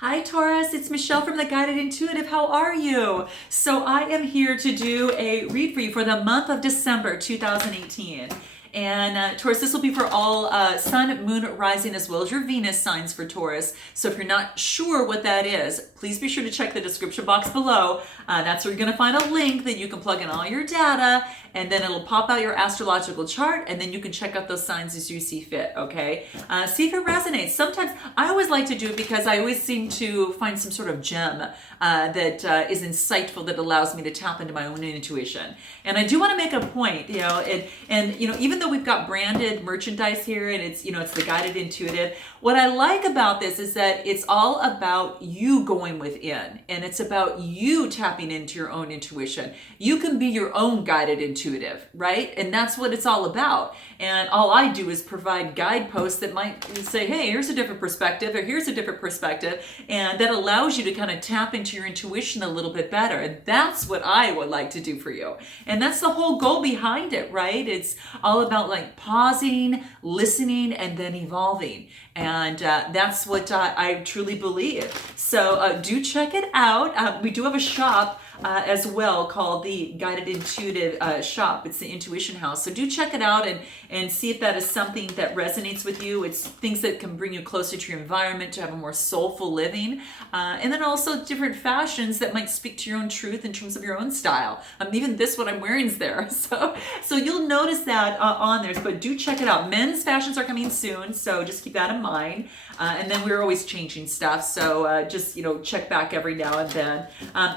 Hi Taurus, it's Michelle from the Guided Intuitive. How are you? So I am here to do a read for you for the month of December 2018. And Taurus, this will be for all Sun, Moon, Rising, as well as your Venus signs for Taurus. So if you're not sure what that is, please be sure to check the description box below. That's where you're going to find a link that you can plug in all your data, and then it'll pop out your astrological chart, and then you can check out those signs as you see fit, okay? See if it resonates. Sometimes, I always like to do it because I always seem to find some sort of gem that is insightful, that allows me to tap into my own intuition. And I do want to make a point, even though we've got branded merchandise here, and it's the Guided Intuitive, what I like about this is that it's all about you going within, and it's about you tapping into your own intuition. You can be your own guided intuitive, right? And that's what it's all about. And all I do is provide guideposts that might say, hey, here's a different perspective, or here's a different perspective, and that allows you to kind of tap into your intuition a little bit better. And that's what I would like to do for you. And that's the whole goal behind it, right? It's all about like pausing, listening, and then evolving. And that's what I truly believe. So do check it out. We do have a shop as well called the Guided Intuitive Shop. It's the Intuition House. So do check it out and see if that is something that resonates with you. It's things that can bring you closer to your environment, to have a more soulful living. And then also different fashions that might speak to your own truth in terms of your own style. Even this, what I'm wearing is there. So you'll notice that on there. But do check it out. Men's fashions are coming soon, so just keep that in mind. And then we're always changing stuff. So just, check back every now and then.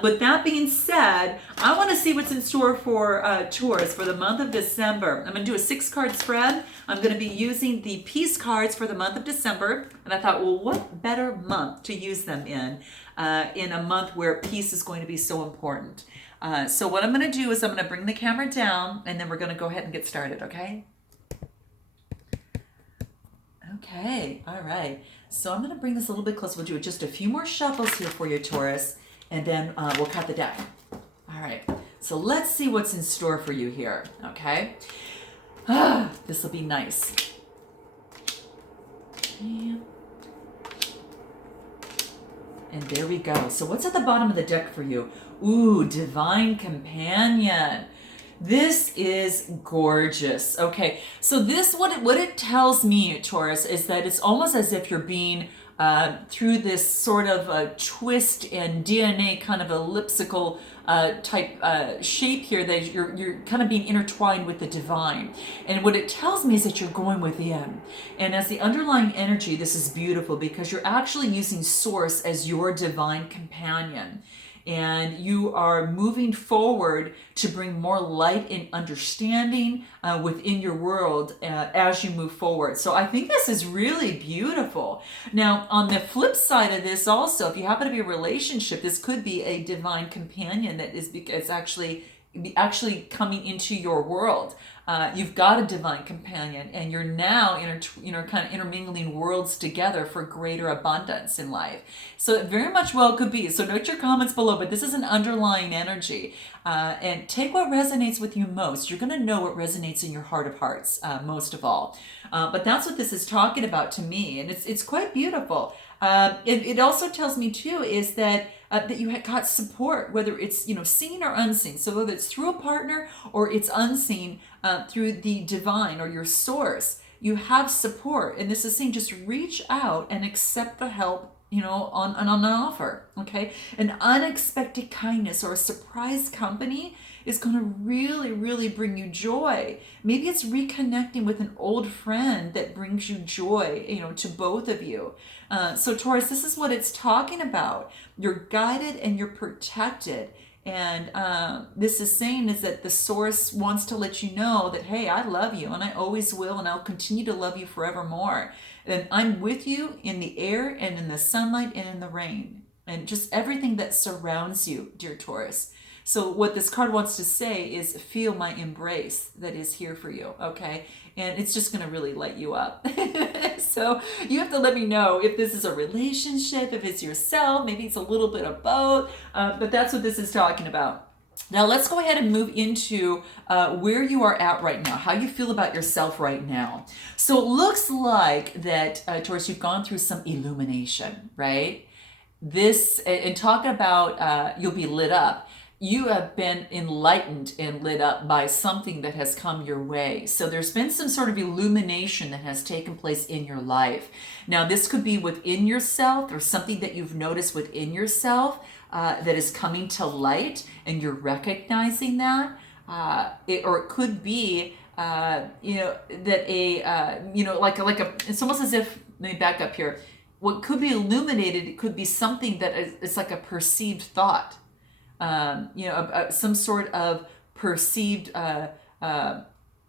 With that being said, I want to see what's in store for Taurus for the month of December. I'm going to do a 6-card spread. I'm going to be using the peace cards for the month of December. And I thought, well, what better month to use them in a month where peace is going to be so important. So what I'm going to do is I'm going to bring the camera down, and then we're going to go ahead and get started, okay? Okay, all right. So I'm going to bring this a little bit closer. We'll do just a few more shuffles here for you, Taurus, and then we'll cut the deck. All right, so let's see what's in store for you here, okay? This will be nice. And there we go. So what's at the bottom of the deck for you? Ooh, Divine Companion. This is gorgeous. Okay, so this, what it tells me, Taurus, is that it's almost as if you're being through this sort of a twist and DNA kind of elliptical type shape here, that you're kind of being intertwined with the divine. And what it tells me is that you're going within. And as the underlying energy, this is beautiful because you're actually using Source as your divine companion. And you are moving forward to bring more light and understanding within your world as you move forward. So I think this is really beautiful. Now, on the flip side of this also, if you happen to be in a relationship, this could be a divine companion that is actually coming into your world. You've got a divine companion, and you're now kind of intermingling worlds together for greater abundance in life. So it very much well could be. So note your comments below, but this is an underlying energy. And take what resonates with you most. You're going to know what resonates in your heart of hearts most of all. But that's what this is talking about to me, and it's quite beautiful. It also tells me too is that you got support, whether it's seen or unseen. So whether it's through a partner or it's unseen through the divine or your source, you have support. And this is saying just reach out and accept the help on an offer. Okay, an unexpected kindness or a surprise company is going to really, really bring you joy. Maybe it's reconnecting with an old friend that brings you joy, to both of you. So Taurus, this is what it's talking about. You're guided and you're protected. And this is saying is that the source wants to let you know that, hey, I love you, and I always will, and I'll continue to love you forevermore. And I'm with you in the air and in the sunlight and in the rain and just everything that surrounds you, dear Taurus. So what this card wants to say is feel my embrace that is here for you, okay? And it's just going to really light you up. So you have to let me know if this is a relationship, if it's yourself, maybe it's a little bit of both, but that's what this is talking about. Now let's go ahead and move into where you are at right now, how you feel about yourself right now. So it looks like that, Taurus, you've gone through some illumination, right? this, and talk about you'll be lit up. You have been enlightened and lit up by something that has come your way. So there's been some sort of illumination that has taken place in your life. Now, this could be within yourself or something that you've noticed within yourself that is coming to light, and you're recognizing that. Or it could be, that it's almost as if, let me back up here. What could be illuminated, it could be something that it's like a perceived thought. Some sort of perceived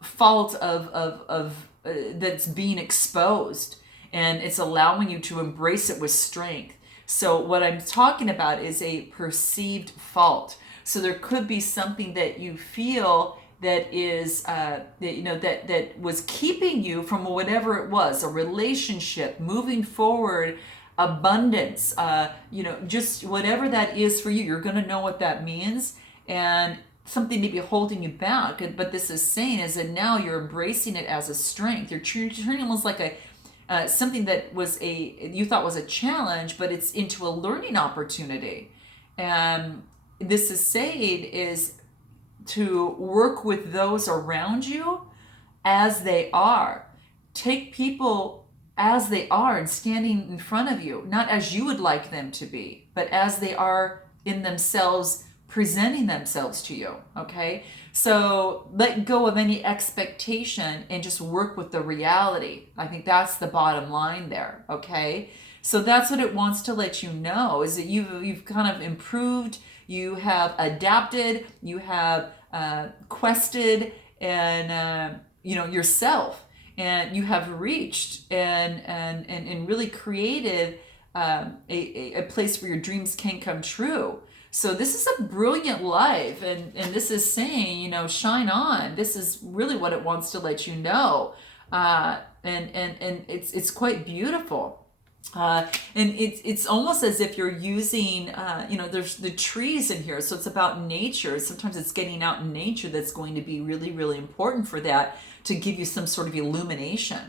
fault of that's being exposed, and it's allowing you to embrace it with strength. So what I'm talking about is a perceived fault. So there could be something that you feel that is that was keeping you from whatever it was, a relationship, moving forward, abundance, just whatever that is for you. You're going to know what that means, and something may be holding you back. But this is saying is that now you're embracing it as a strength. You're turning almost like something that was you thought was a challenge, but it's into a learning opportunity. And this is saying is to work with those around you as they are. Take people as they are and standing in front of you, not as you would like them to be, but as they are in themselves, presenting themselves to you. Okay? So let go of any expectation and just work with the reality. I think that's the bottom line there. Okay? So that's what it wants to let you know, is that you've kind of improved, you have adapted, you have quested, and yourself, and you have reached and really created a place where your dreams can come true. So this is a brilliant life, and this is saying, shine on. This is really what it wants to let you know, and it's quite beautiful. And it's almost as if you're using, there's the trees in here, so it's about nature. Sometimes it's getting out in nature that's going to be really, really important for that, to give you some sort of illumination.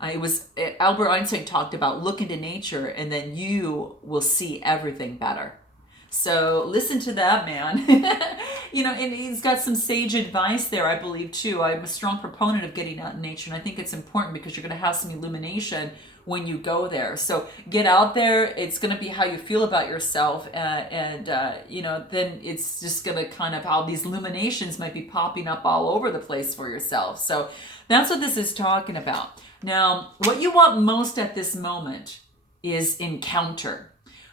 Albert Einstein talked about look into nature and then you will see everything better. So listen to that man. And he's got some sage advice there, I believe, too. I'm a strong proponent of getting out in nature, and I think it's important because you're going to have some illumination when you go there. So get out there. It's going to be how you feel about yourself, and then it's just going to kind of how these illuminations might be popping up all over the place for yourself. So that's what this is talking about. Now, what you want most at this moment is encounter.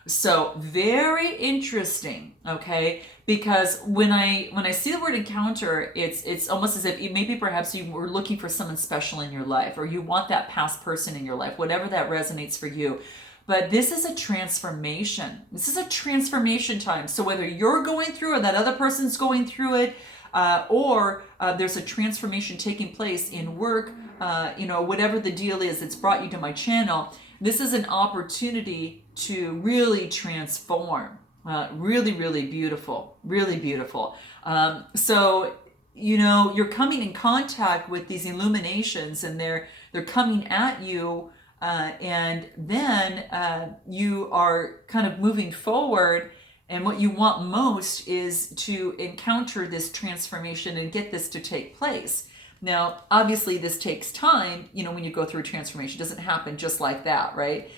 So very interesting, okay? Because when I see the word encounter, it's almost as if maybe perhaps you were looking for someone special in your life, or you want that past person in your life, whatever that resonates for you. But this is a transformation. This is a transformation time. So whether you're going through or that other person's going through it, or there's a transformation taking place in work, whatever the deal is that's brought you to my channel, this is an opportunity to really transform. Really, really beautiful. Really beautiful. So, you're coming in contact with these illuminations, and they're coming at you, and then you are kind of moving forward. And what you want most is to encounter this transformation and get this to take place. Now, obviously, this takes time. When you go through a transformation, it doesn't happen just like that, right?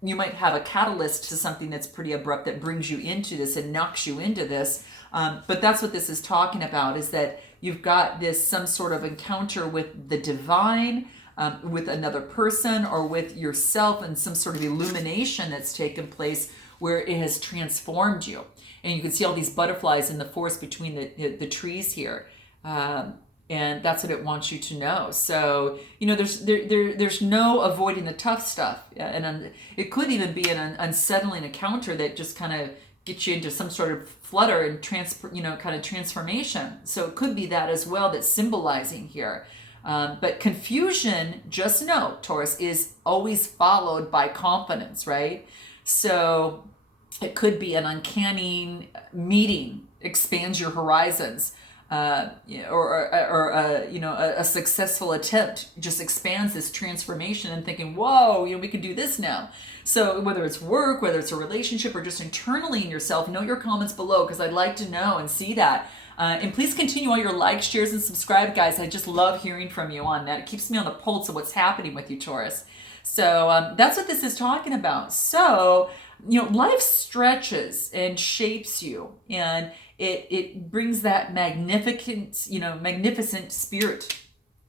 You might have a catalyst to something that's pretty abrupt that brings you into this and knocks you into this. But that's what this is talking about, is that you've got some sort of encounter with the divine, with another person, or with yourself, and some sort of illumination that's taken place where it has transformed you. And you can see all these butterflies in the forest between the trees here. And that's what it wants you to know. So, there's no avoiding the tough stuff. And it could even be an unsettling encounter that just kind of gets you into some sort of flutter and kind of transformation. So it could be that as well that's symbolizing here. But confusion, just know, Taurus, is always followed by confidence, right? So it could be an uncanny meeting, expands your horizons. a successful attempt just expands this transformation and thinking, whoa, we can do this now. So whether it's work, whether it's a relationship, or just internally in yourself, note your comments below because I'd like to know and see that. And please continue all your likes, shares, and subscribe, guys. I just love hearing from you on that. It keeps me on the pulse of what's happening with you, Taurus. So that's what this is talking about. So, life stretches and shapes you, and it brings that magnificent spirit,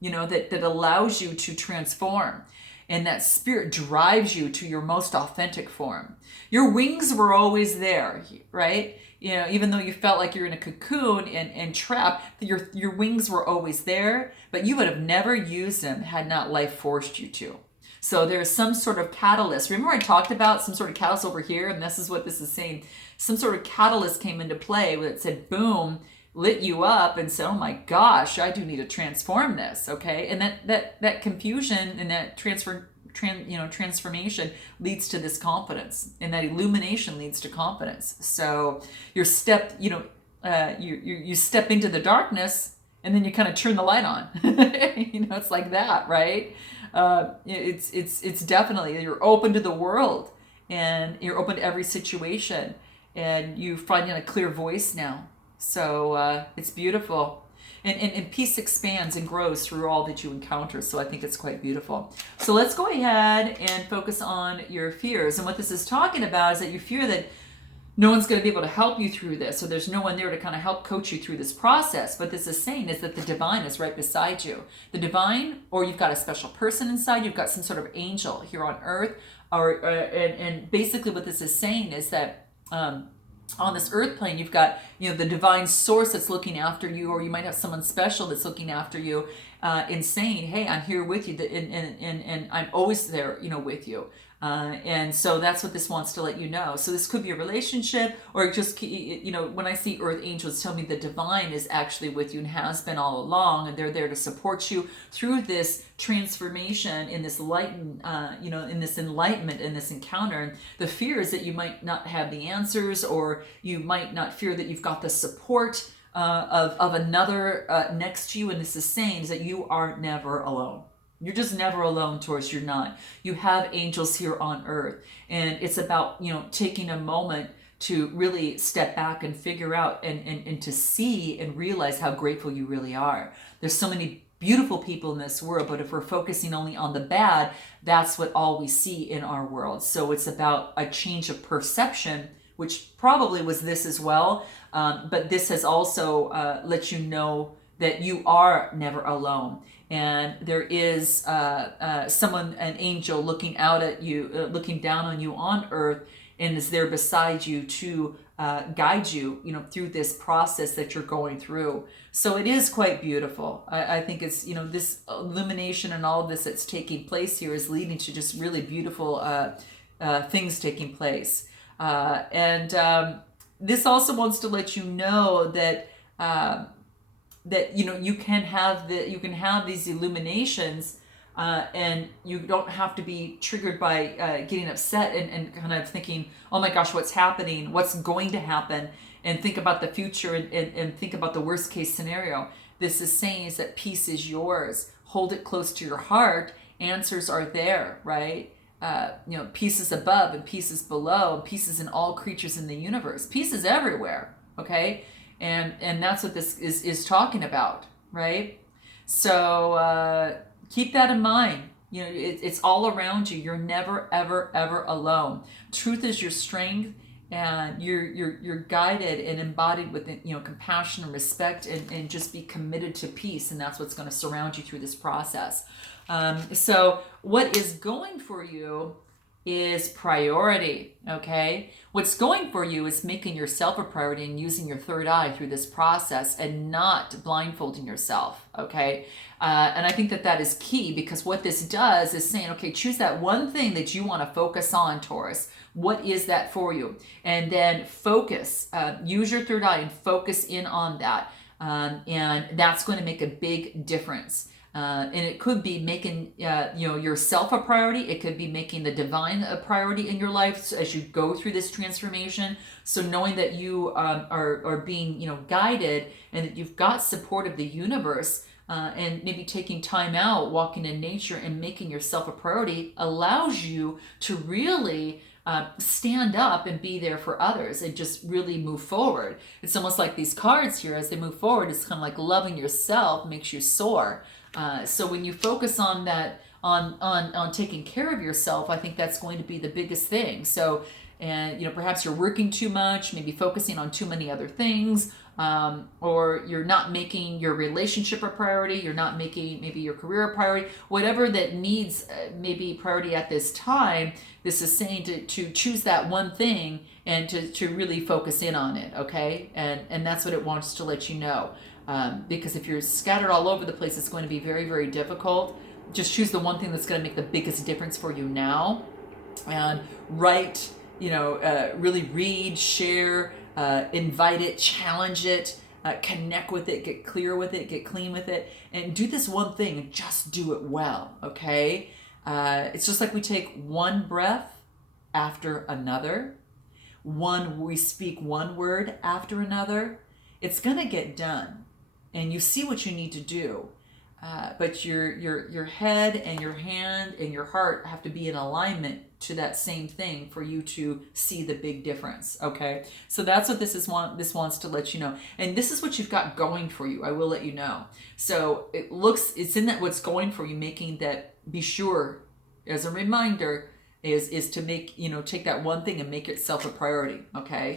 that allows you to transform. And that spirit drives you to your most authentic form. Your wings were always there, right? Even though you felt like you're in a cocoon and trapped, your wings were always there, but you would have never used them had not life forced you to. So there's some sort of catalyst. Remember I talked about some sort of catalyst over here, and this is what this is saying. Some sort of catalyst came into play that said, boom, lit you up and said, oh my gosh, I do need to transform this, okay? And that confusion and that transformation leads to this confidence, and that illumination leads to confidence. So you step into the darkness, and then you kind of turn the light on. It's like that, right? It's definitely, you're open to the world, and you're open to every situation, and you finding a clear voice now. So it's beautiful. And peace expands and grows through all that you encounter. So I think it's quite beautiful. So let's go ahead and focus on your fears. And what this is talking about is that you fear that no one's going to be able to help you through this. So there's no one there to kind of help coach you through this process. What this is saying is that the divine is right beside you. The divine, or you've got a special person inside, you've got some sort of angel here on earth. And basically what this is saying is that on this earth plane, you've got, the divine source that's looking after you, or you might have someone special that's looking after you, and saying, hey, I'm here with you, and I'm always there, with you. And so that's what this wants to let you know. So this could be a relationship, or just, when I see earth angels tell me the divine is actually with you and has been all along, and they're there to support you through this transformation, in this in this enlightenment, in this encounter. And the fear is that you might not have the answers, or you might not fear that you've got the support of another next to you. And this is saying is that you are never alone. You're just never alone, Taurus. You're not. You have angels here on earth. And it's about, taking a moment to really step back and figure out and to see and realize how grateful you really are. There's so many beautiful people in this world, but if we're focusing only on the bad, that's what all we see in our world. So it's about a change of perception, which probably was this as well. But this has also let you know that you are never alone. And there is someone, an angel, looking out at you, looking down on you on earth, and is there beside you to guide you, through this process that you're going through. So it is quite beautiful. I think it's, this illumination and all of this that's taking place here is leading to just really beautiful things taking place. This also wants to let you know that you can have these illuminations, and you don't have to be triggered by getting upset and kind of thinking, oh my gosh, what's happening, what's going to happen, and think about the future and think about the worst case scenario. This is saying is that peace is yours. Hold it close to your heart. Answers are there, right? Peace is above and peace is below, and peace is in all creatures in the universe. Peace is everywhere, okay? And that's what this is talking about, right? So keep that in mind. It's all around you. You're never, ever, ever alone. Truth is your strength, and you're guided and embodied with compassion and respect, and just be committed to peace, and that's what's going to surround you through this process. So what is going for you is priority, okay? What's going for you is making yourself a priority and using your third eye through this process and not blindfolding yourself, okay? And I think that is key, because what this does is saying, okay, choose that one thing that you want to focus on, Taurus. What is that for you? And then focus, use your third eye and focus in on that. And that's going to make a big difference. And it could be making yourself a priority. It could be making the divine a priority in your life as you go through this transformation. So knowing that you are being guided, and that you've got support of the universe, and maybe taking time out, walking in nature, and making yourself a priority allows you to really stand up and be there for others and just really move forward. It's almost like these cards here, as they move forward, it's kind of like loving yourself makes you soar. So when you focus on that, on taking care of yourself, I think that's going to be the biggest thing. So, and perhaps you're working too much, maybe focusing on too many other things, or you're not making your relationship a priority, you're not making maybe your career a priority, whatever that needs maybe priority at this time. This is saying to choose that one thing and to really focus in on it, okay? And that's what it wants to let you know. Because if you're scattered all over the place, it's going to be very, very difficult. Just choose the one thing that's going to make the biggest difference for you now, and write, really read, share, invite it, challenge it, connect with it, get clear with it, get clean with it, and do this one thing and just do it well, okay? It's just like we take one breath after another. We speak one word after another. It's going to get done. And you see what you need to do, but your head and your hand and your heart have to be in alignment to that same thing for you to see the big difference. Okay, so that's what this wants to let you know, and this is what you've got going for you. I will let you know. So it's in that what's going for you, making that. Be sure, as a reminder, is to make take that one thing and make itself a priority. Okay.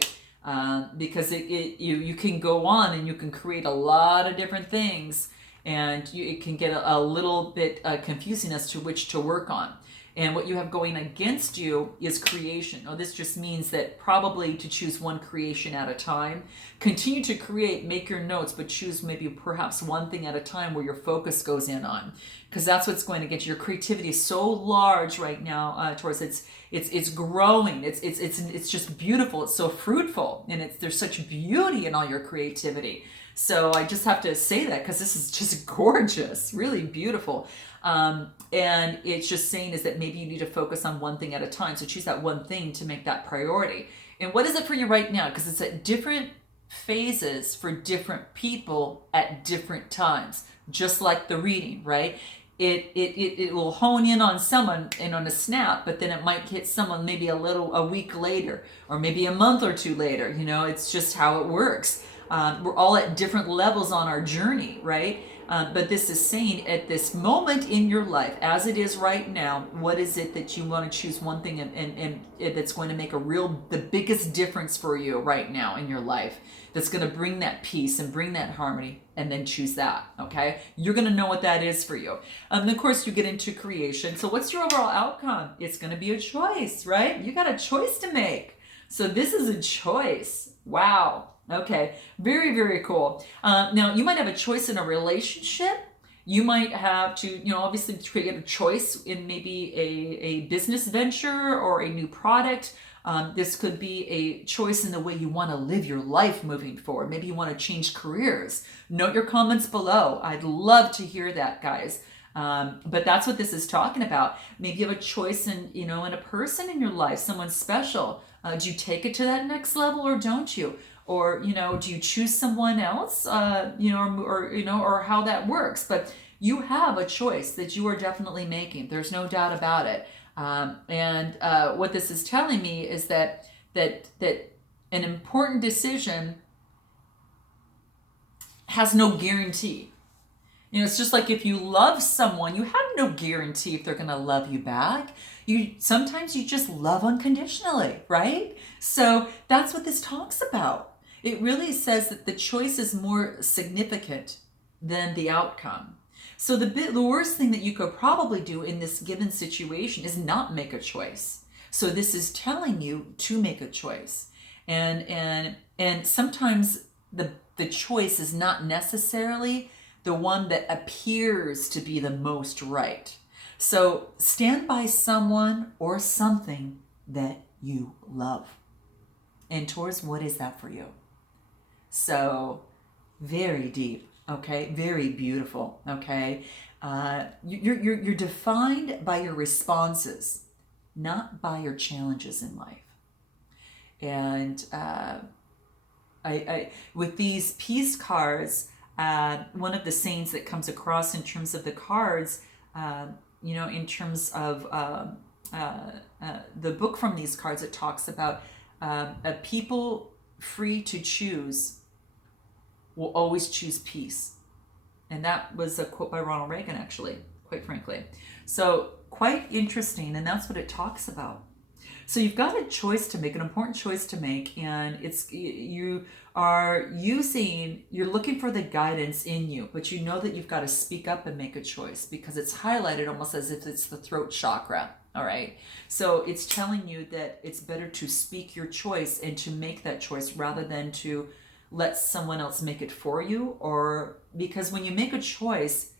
Because you can go on and you can create a lot of different things, and it can get a little bit confusing as to which to work on. And what you have going against you is creation. Now, this just means that probably to choose one creation at a time. Continue to create, make your notes, but choose maybe perhaps one thing at a time where your focus goes in on, because that's what's going to get you. Your creativity is so large right now, Taurus. It's growing. It's just beautiful. It's so fruitful, and there's such beauty in all your creativity. So I just have to say that because this is just gorgeous, really beautiful. And it's just saying is that maybe you need to focus on one thing at a time. So choose that one thing to make that priority. And what is it for you right now? Because it's at different phases for different people at different times, just like the reading, right? It will hone in on someone and on a snap, but then it might hit someone maybe a week later, or maybe a month or two later. It's just how it works. We're all at different levels on our journey, right? But this is saying at this moment in your life, as it is right now, what is it that you want to choose one thing and that's going to make the biggest difference for you right now in your life, that's going to bring that peace and bring that harmony, and then choose that, okay? You're going to know what that is for you. And of course, you get into creation. So what's your overall outcome? It's going to be a choice, right? You got a choice to make. So this is a choice. Wow. Okay, very, very cool. Now, you might have a choice in a relationship. You might have to, obviously create a choice in maybe a business venture or a new product. This could be a choice in the way you want to live your life moving forward. Maybe you want to change careers. Note your comments below. I'd love to hear that, guys. But that's what this is talking about. Maybe you have a choice in a person in your life, someone special. Do you take it to that next level or don't you? Or, do you choose someone else, or how that works? But you have a choice that you are definitely making. There's no doubt about it. And what this is telling me is that an important decision has no guarantee. It's just like if you love someone, you have no guarantee if they're going to love you back. Sometimes you just love unconditionally, right? So that's what this talks about. It really says that the choice is more significant than the outcome. So the worst thing that you could probably do in this given situation is not make a choice. So this is telling you to make a choice. And sometimes the choice is not necessarily the one that appears to be the most right. So stand by someone or something that you love. And Taurus, what is that for you? So very deep. Okay, very beautiful. Okay, you're defined by your responses, not by your challenges in life. And with these peace cards, one of the sayings that comes across in terms of the cards, in terms of the book from these cards, it talks about a people free to choose will always choose peace. And that was a quote by Ronald Reagan, actually, quite frankly. So quite interesting, and that's what it talks about. So you've got a choice to make, an important choice to make, and you're looking for the guidance in you, but you know that you've got to speak up and make a choice because it's highlighted almost as if it's the throat chakra. All right. So it's telling you that it's better to speak your choice and to make that choice rather than to let someone else make it for you, or because when you make a choice,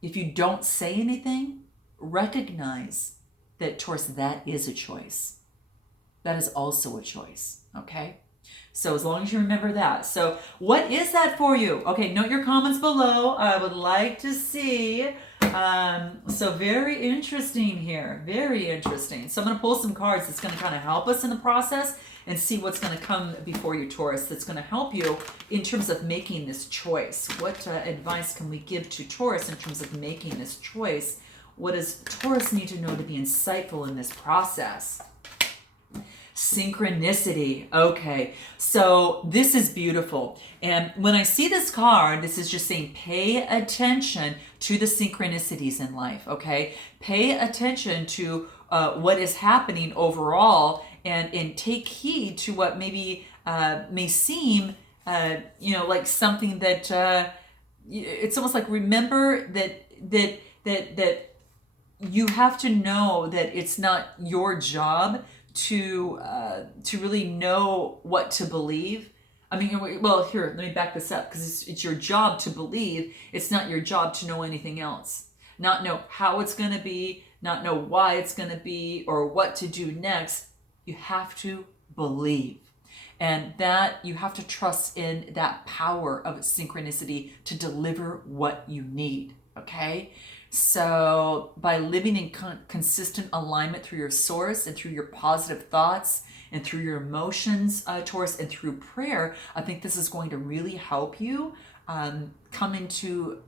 if you don't say anything, recognize that Taurus, that is a choice. That is also a choice, okay? So as long as you remember that. So what is that for you? Okay, note your comments below. I would like to see. So very interesting here, very interesting. So I'm going to pull some cards that's going to kind of help us in the process and see what's going to come before you, Taurus, that's going to help you in terms of making this choice. What advice can we give to Taurus in terms of making this choice? What does Taurus need to know to be insightful in this process? Synchronicity. Okay, so this is beautiful. And when I see this card, this is just saying pay attention to the synchronicities in life, okay? Pay attention to what is happening overall and take heed to what maybe may seem, like something that it's almost like remember that you have to know that it's not your job to really know what to believe. I mean, well, here, let me back this up, because it's your job to believe. It's not your job to know anything else. Not know how it's going to be, not know why it's going to be, or what to do next. You have to believe. And that you have to trust in that power of synchronicity to deliver what you need, okay? So by living in consistent alignment through your source and through your positive thoughts and through your emotions, Taurus, and through prayer, I think this is going to really help you come into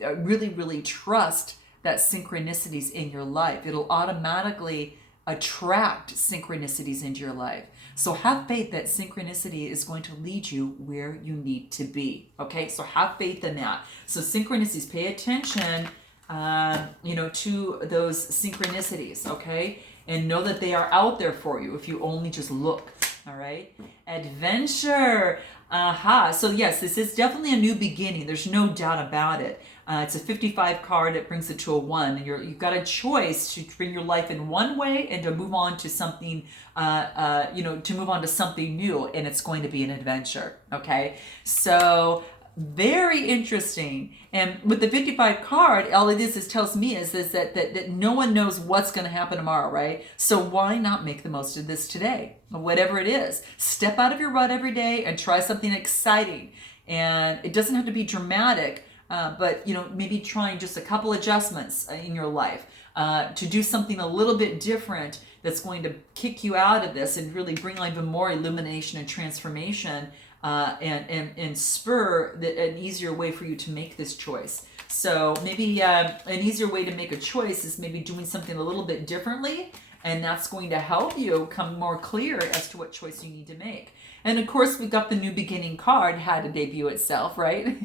really, really trust that synchronicities in your life. It'll automatically attract synchronicities into your life. So have faith that synchronicity is going to lead you where you need to be. Okay, so have faith in that. So synchronicities, pay attention, to those synchronicities. Okay, and know that they are out there for you if you only just look. All right, adventure. So yes, this is definitely a new beginning. There's no doubt about it. It's a 55 card. It brings it to a 1. And you've got a choice to bring your life in one way and to move on to something, to move on to something new. And it's going to be an adventure. Okay. So very interesting. And with the 55 card, all it is tells me is that no one knows what's going to happen tomorrow, right? So why not make the most of this today? Whatever it is, step out of your rut every day and try something exciting. And it doesn't have to be dramatic, but maybe trying just a couple adjustments in your life to do something a little bit different that's going to kick you out of this and really bring even more illumination and transformation. And spur an easier way for you to make this choice. So maybe an easier way to make a choice is maybe doing something a little bit differently, and that's going to help you come more clear as to what choice you need to make. And of course, we got the new beginning card had to debut itself, right?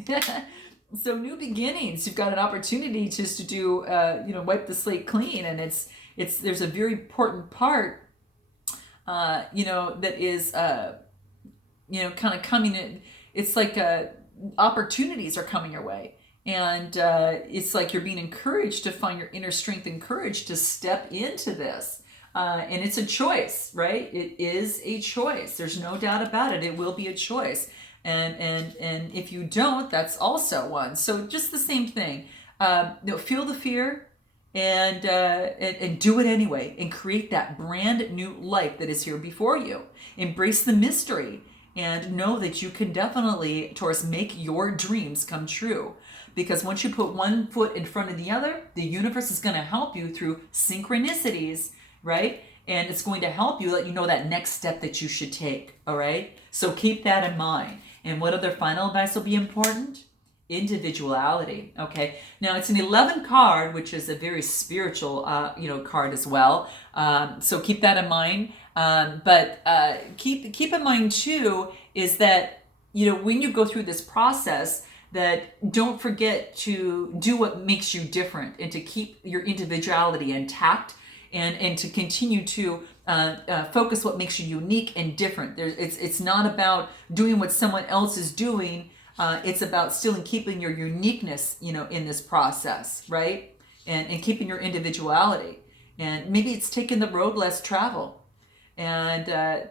So new beginnings, you've got an opportunity just to do, wipe the slate clean, and there's a very important part, that is. Kind of coming in, it's like opportunities are coming your way. And it's like you're being encouraged to find your inner strength and courage to step into this. And it's a choice, right? It is a choice. There's no doubt about it. It will be a choice. And if you don't, that's also one. So just the same thing. Feel the fear and do it anyway and create that brand new life that is here before you. Embrace the mystery. and know that you can definitely, Taurus, make your dreams come true. Because once you put one foot in front of the other, the universe is going to help you through synchronicities, right? And it's going to help you let you know that next step that you should take, all right? So keep that in mind. And what other final advice will be important? Individuality. Okay, now it's an 11 card, which is a very spiritual card as well, so keep that in mind. But keep in mind too is that when you go through this process, that don't forget to do what makes you different and to keep your individuality intact, and to continue to focus what makes you unique and different. It's not about doing what someone else is doing. It's about still in keeping your uniqueness, in this process, right? And keeping your individuality. And maybe it's taking the road less traveled. And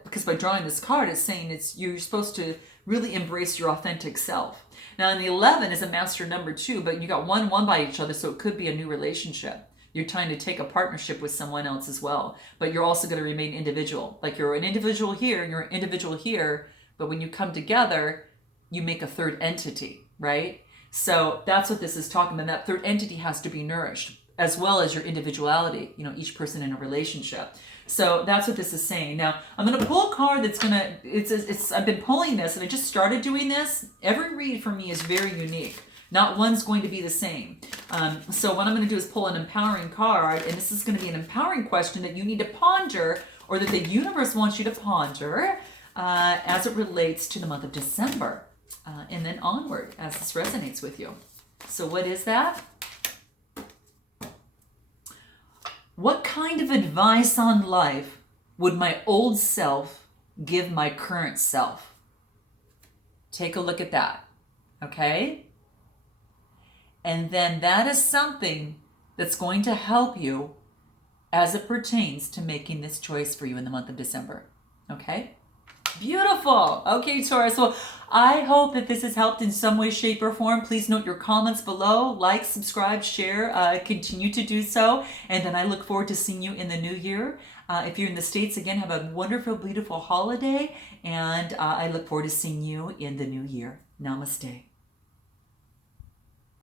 because by drawing this card, it's saying you're supposed to really embrace your authentic self. Now, in the 11 is a master number 2, but you got one by each other, so it could be a new relationship. You're trying to take a partnership with someone else as well, but you're also going to remain individual. Like you're an individual here, and you're an individual here, but when you come together, you make a third entity, right? So that's what this is talking about. That third entity has to be nourished, as well as your individuality, each person in a relationship. So that's what this is saying. Now, I'm going to pull a card that's going to, I've been pulling this, and I just started doing this. Every read for me is very unique. Not one's going to be the same. So what I'm going to do is pull an empowering card, and this is going to be an empowering question that you need to ponder, or that the universe wants you to ponder, as it relates to the month of December. And then onward as this resonates with you. So what is that? What kind of advice on life would my old self give my current self? Take a look at that, okay? And then that is something that's going to help you as it pertains to making this choice for you in the month of December, okay? Beautiful. Okay, Taurus. Well, I hope that this has helped in some way, shape, or form. Please note your comments below. Like, subscribe, share. Continue to do so. And then I look forward to seeing you in the new year. If you're in the States, again, have a wonderful, beautiful holiday. And I look forward to seeing you in the new year. Namaste.